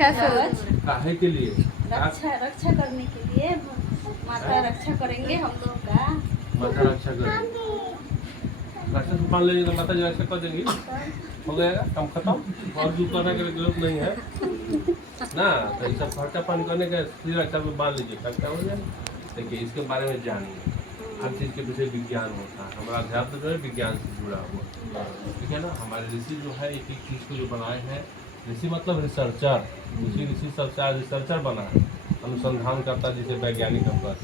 रक्षा सूत्र काहे के लिए? रक्षा करने के लिए माता रक्षा करेंगे हम लोग का। माता रक्षा करेंगे, रक्षा सूत्र मान लेंगे तो माता जी रक्षा कर देंगी, हो गएगा काम खत्म। और दूर करने की जरूरत नहीं है ना। तो ये सब खर्चा पानी करने का रक्षा में मान लीजिए, खर्चा हो जाए। देखिए इसके बारे में जानिए, हर चीज़ के पीछे विज्ञान होता है। हमारा अध्यात्म जो है विज्ञान से जुड़ा हुआ, ठीक है ना। हमारे ऋषि जो है एक एक चीज़ को जो बनाए हैं, ऋषि मतलब रिसर्चर, उसी ऋषि सबसे रिसर्चर बना है, अनुसंधान करता जिसे वैज्ञानिक कहता है।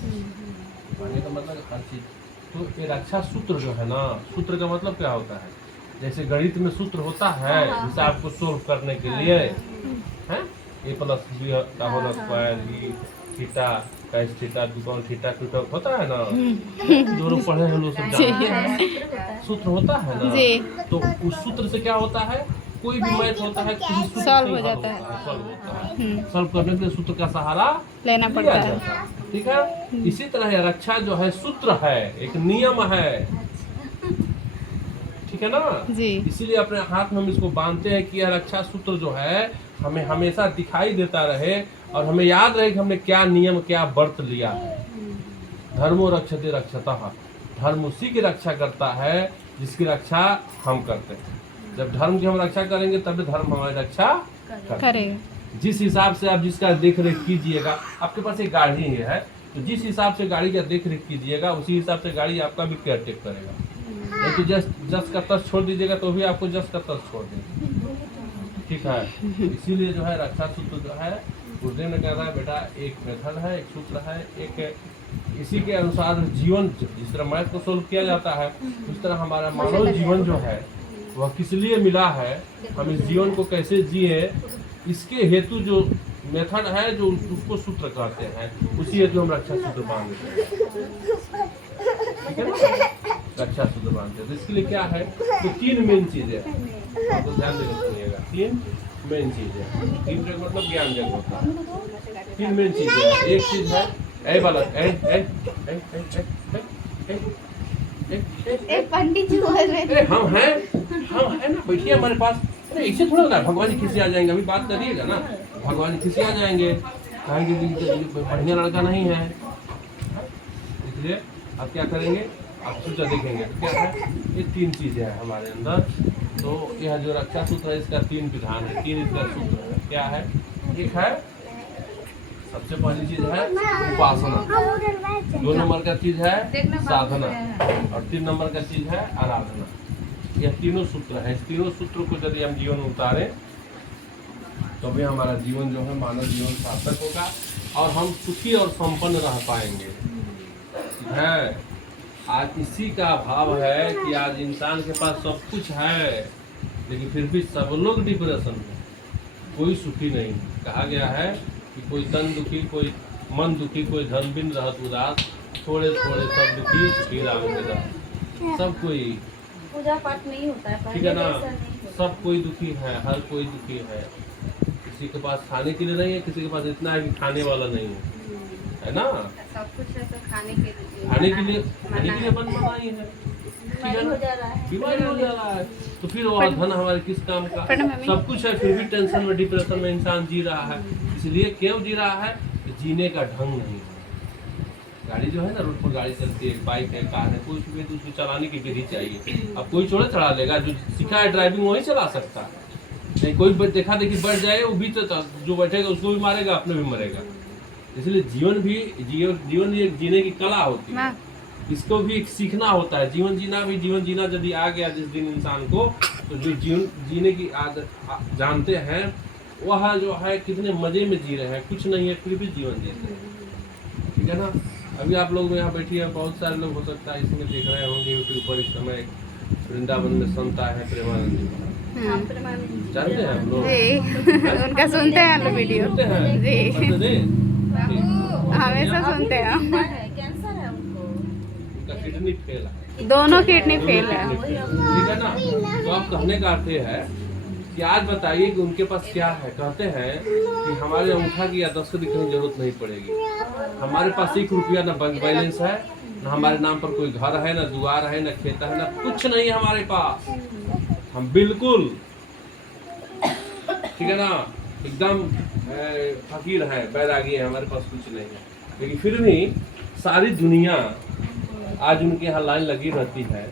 कहने का मतलब हर चीज़। तो ये रक्षा सूत्र जो है ना, सूत्र का मतलब क्या होता है? जैसे गणित में सूत्र होता है हिसाब को सोल्व करने के लिए, है ए प्लस बी का होल स्क्वायर, ई थीटा कैस थीटा बिकॉन थीटा होता है ना, जो लोग पढ़े हैं लोग सब जानते हैं सूत्र होता है ना। तो उस सूत्र से क्या होता है, कोई भी मैथ होता है सॉल्व हो जाता है, सॉल्व करने के लिए सूत्र का सहारा लेना पड़ता है, ठीक है। इसी तरह रक्षा जो है सूत्र है, एक नियम है, ठीक है ना जी। इसीलिए अपने हाथ में हम इसको बांधते हैं कि यह रक्षा सूत्र जो है हमें हमेशा दिखाई देता रहे और हमें याद रहे कि हमने क्या नियम क्या व्रत लिया है। धर्मो रक्षते रक्षतः, धर्म उसी की रक्षा करता है जिसकी रक्षा हम करते हैं। जब धर्म की हम रक्षा करेंगे तब धर्म हमारी रक्षा करेगा। जिस हिसाब से आप जिसका देख रेख कीजिएगा, आपके पास एक गाड़ी है तो जिस हिसाब से गाड़ी का देख रेख कीजिएगा उसी हिसाब से गाड़ी आपका भी केयर टेक करेगा। नहीं तो जस का तस छोड़ दीजिएगा तो भी आपको जस का तस छोड़ देगा, ठीक है। इसीलिए जो है रक्षा सूत्र जो है गुरुदेव ने कहा था बेटा एक मेथड है, एक सूत्र है, एक इसी के अनुसार जीवन जिस तरह मैथ को सोल्व किया जाता है उस तरह हमारा मानव जीवन जो है वह किस लिए मिला है, हम इस जीवन को कैसे जिए, इसके हेतु जो मेथड है जो उसको सूत्र कहते हैं, उसी हेतु हम रक्षा सूत्र बांधते हैं, ठीक है ना। रक्षा सूत्र बांधते हैं तो इसके लिए क्या है, तो तीन मेन चीजें हैं, तो ध्यान देना सुनिएगा। तीन मेन चीजें, तीन जग मतलब ज्ञान जग होता है। तीन मेन चीजें हैं, एक चीज है ए बालक पंडित जी बोल रहे हम हैं ना, बैठिए हमारे पास। अरे ऐसे थोड़ा ना भगवान जी खिसिया जाएंगे, अभी बात करिएगा ना, भगवान जी खिसिया जाएंगे, कहेंगे बढ़िया लड़का नहीं है। इसलिए आप क्या करेंगे, आप सूत्र देखेंगे तो क्या है, ये तीन चीजें हैं हमारे अंदर। तो यह जो रक्षा सूत्र है इसका तीन विधान है, तीन इसका सूत्र है। क्या है, एक है सबसे पहली चीज है उपासना, दो नंबर का चीज है साधना और तीन नंबर का चीज है आराधना। यह तीनों सूत्र है। इस तीनों सूत्रों को यदि हम जीवन में उतारें तो भी हमारा जीवन जो है मानव जीवन सार्थक होगा और हम सुखी और संपन्न रह पाएंगे। है आज इसी का अभाव है कि आज इंसान के पास सब कुछ है लेकिन फिर भी सब लोग डिप्रेशन में, कोई सुखी नहीं। कहा गया है कि कोई तन दुखी, कोई मन दुखी, कोई धन बिन रहत उदास, थोड़े थोड़े सब दुखी सुखी राम के दास। सब कोई पूजा पाठ नहीं होता है, ठीक है ना, सब कोई दुखी है, हर कोई दुखी है। किसी के पास खाने के लिए नहीं है, किसी के पास इतना है कि खाने वाला नहीं है ना। सब कुछ है तो खाने के लिए बनना ही है, बीमारी हो जा रहा है, बीमारी हो जा रहा है। तो फिर वह धन हमारे किस काम का, सब कुछ है फिर भी टेंशन में डिप्रेशन में इंसान जी रहा है। इसलिए क्यों जी रहा है, जीने का ढंग नहीं है। गाड़ी जो है ना, रोड पर गाड़ी चलती है, बाइक है, कार है, कुछ भी उसको चलाने की विधि चाहिए। अब कोई छोड़ा चला लेगा, जो सीखा है ड्राइविंग वही चला सकता है। नहीं कोई देखा देखी बढ़ जाए वो भी तो जो बैठेगा उसको भी मारेगा, अपने भी मरेगा। इसलिए जीवन एक जीने की कला होती है, इसको भी एक सीखना होता है। जीवन जीना यदि आ गया जिस दिन इंसान को, तो जो जीवन जीने की आदत जानते हैं वह जो है कितने मजे में जी रहे हैं, कुछ नहीं है फिर भी जीवन जीते हैं, ठीक है ना। अभी आप लोग यहाँ बैठिए, बहुत सारे लोग हो सकता है इसमें देख रहे होंगे यूट्यूब पर इस समय वृंदावन में संत आए हैं प्रेमानंद जी, जानते हैं हम लोग, उनका सुनते हैं हम वीडियो, सुनते हैं जी हमेशा सुनते हैं। कैंसर है उनको, किडनी फेल है, दोनों किडनी फेल है, ठीक है ना। तो आप कहने का अर्थ है कि आज बताइए कि उनके पास क्या है। कहते हैं कि हमारे अंगूठा की या दस्तखत की कहीं जरूरत नहीं पड़ेगी, हमारे पास 1 रुपया ना बैंक बैलेंस है, ना हमारे नाम पर कोई घर है, ना दुआर है, ना खेत है, ना कुछ नहीं है हमारे पास। हम बिल्कुल ठीक है ना, एकदम फकीर है, बैरागी है, हमारे पास कुछ नहीं है, लेकिन फिर भी सारी दुनिया आज उनके यहाँ लाइन लगी रहती है।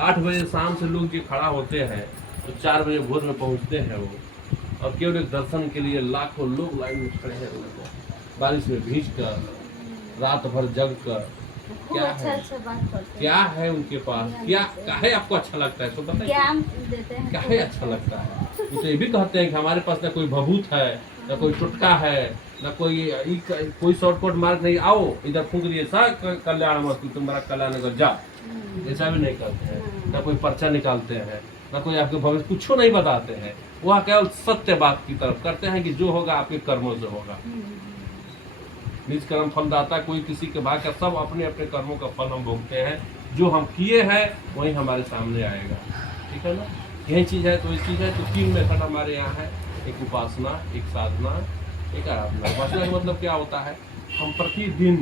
8 बजे शाम से लोग जो खड़ा होते हैं तो 4 बजे भोर में पहुँचते हैं वो, और केवल एक दर्शन के लिए लाखों लोग लाइन में खड़े हैं। बारिश में भीज कर, रात भर जग कर, खूब अच्छा अच्छा बात करते हैं। क्या है उनके पास, क्या काहे आपको अच्छा लगता है, तो बताइए ज्ञान देते हैं। काहे अच्छा लगता है। वो तो ये भी कहते हैं कि हमारे पास ना कोई भभूत है, ना कोई टुटका है, ना कोई शॉर्टकट मार्ग नहीं, आओ इधर फूंक दिए सब कल्याण मस्तु, तुम्हारा कल्याण कर जा, ऐसा भी नहीं करते हैं। ना कोई पर्चा निकालते हैं, ना कोई आपके भविष्य कुछ नहीं बताते हैं। वह केवल सत्य बात की तरफ करते हैं कि जो होगा आपके कर्मों से होगा। निज कर्म फलदाता, कोई किसी के भाग का, सब अपने अपने कर्मों का फल हम भोगते हैं। जो हम किए हैं वही हमारे सामने आएगा, ठीक है ना। यही चीज़ है तो ये चीज़ है। तो 3 मेथड हमारे यहाँ है, एक उपासना, एक साधना, एक आराधना। उपासना का मतलब क्या होता है, हम प्रतिदिन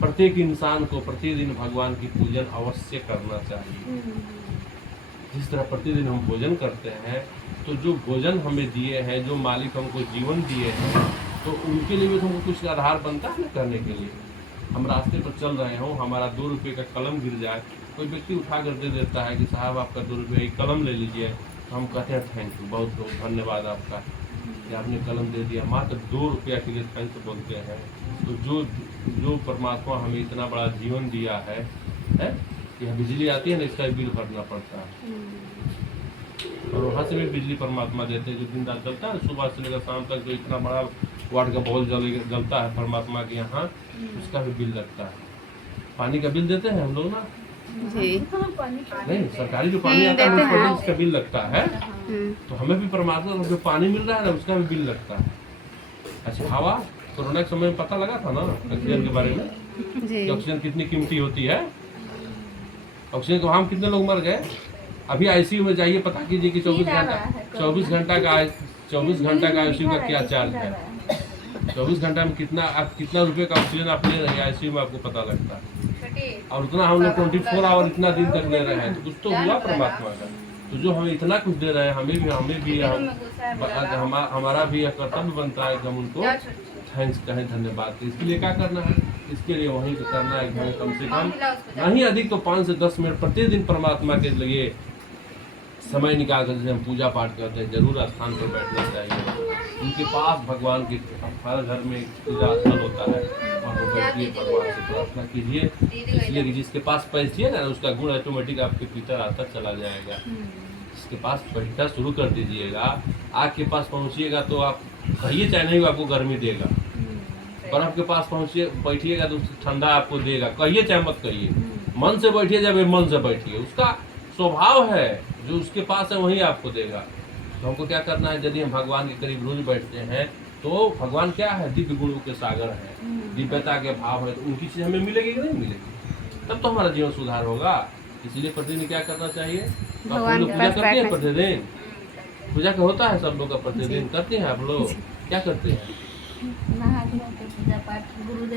प्रत्येक इंसान को प्रतिदिन भगवान की पूजन अवश्य करना चाहिए। जिस तरह प्रतिदिन हम भोजन करते हैं, तो जो भोजन हमें दिए हैं, जो मालिक हमको जीवन दिए हैं, तो उनके लिए भी हमको कुछ आधार बनता है करने के लिए। हम रास्ते पर चल रहे हों, हमारा 2 रुपये का कलम गिर जाए, कोई व्यक्ति उठा कर दे देता है कि साहब आपका 2 रुपये की कलम ले लीजिए, तो हम कहते हैं थैंक यू, बहुत बहुत धन्यवाद आपका कि आपने कलम दे दिया। मात्र 2 रुपया के लिए थैंक्स बोलते हैं। तो जो परमात्मा हमें इतना बड़ा जीवन दिया है कि बिजली आती है ना, इसका बिल भरना पड़ता है, और वहाँ से भी बिजली परमात्मा देते हैं। जो दिन रात चलता है, सुबह से लेकर शाम तक जो इतना बड़ा वाट का बॉल जलता है परमात्मा के यहाँ, उसका भी बिल लगता है। पानी का बिल देते हैं हम लोग ना, जी नहीं सरकारी जो पानी आता है उसका उसका बिल लगता है। तो हमें भी परमात्मा को जो पानी मिल रहा है ना, उसका भी बिल लगता है। अच्छा, हवा, कोरोना के समय में पता लगा था ना ऑक्सीजन के बारे में, कि ऑक्सीजन कितनी कीमती होती है। ऑक्सीजन को हम कितने लोग मर गए। अभी आईसीयू में जाइए, पता कीजिए कि 24 घंटा का आईसीयू का क्या चार्ज है। 24 घंटा में कितना रुपए का ऑक्सीजन आप ले रहे हैं आईसीयू में, आपको पता लगता है। और उतना हम लोग 24 आवर इतना दिन तक ले रहे हैं, तो कुछ तो हुआ परमात्मा का। तो जो हमें इतना कुछ दे रहे हैं, हमें भी हमारा भी यह कर्तव्य बनता है कि हम उनको थैंक्स कहें, धन्यवाद। तो इसके लिए क्या करना है, इसके लिए वहीं करना है कि हमें कम से कम नहीं अधिक तो 5 से 10 मिनट प्रतिदिन परमात्मा के लिए समय निकाल कर, जैसे हम पूजा पाठ करते हैं, जरूर स्थान पर बैठना चाहिए। उनके पास भगवान के हर घर में पूजा स्थल होता है, वहाँ पर बैठिए, भगवान से प्रार्थना कीजिए। इसलिए कि जिसके पास बैठिए ना, उसका गुण ऑटोमेटिक आपके भीतर आता चला जाएगा। जिसके पास बैठना शुरू कर दीजिएगा, आग के पास पहुँचिएगा तो आप कहिए चाहे नहीं, वो आपको गर्मी देगा। बर्फ के पास बैठिएगा तो ठंडा आपको देगा, कहिए चाहे मत कहिए। मन से बैठिए, जब मन से बैठिए, उसका स्वभाव है, जो उसके पास है वही आपको देगा। तो हमको क्या करना है, यदि हम भगवान के करीब रोज बैठते हैं, तो भगवान क्या है, दिव्य गुणों के सागर है, दिव्यता के भाव है, तो उनकी चीज हमें मिलेगी कि नहीं मिलेगी, तब तो हमारा जीवन सुधार होगा। इसीलिए प्रतिदिन क्या करना चाहिए, आप लोग पूजा करते हैं प्रतिदिन, पूजा का होता है सब लोग का प्रतिदिन करते हैं। आप लोग क्या करते हैं, नहा धो के पूजा पाठ गुरुदेव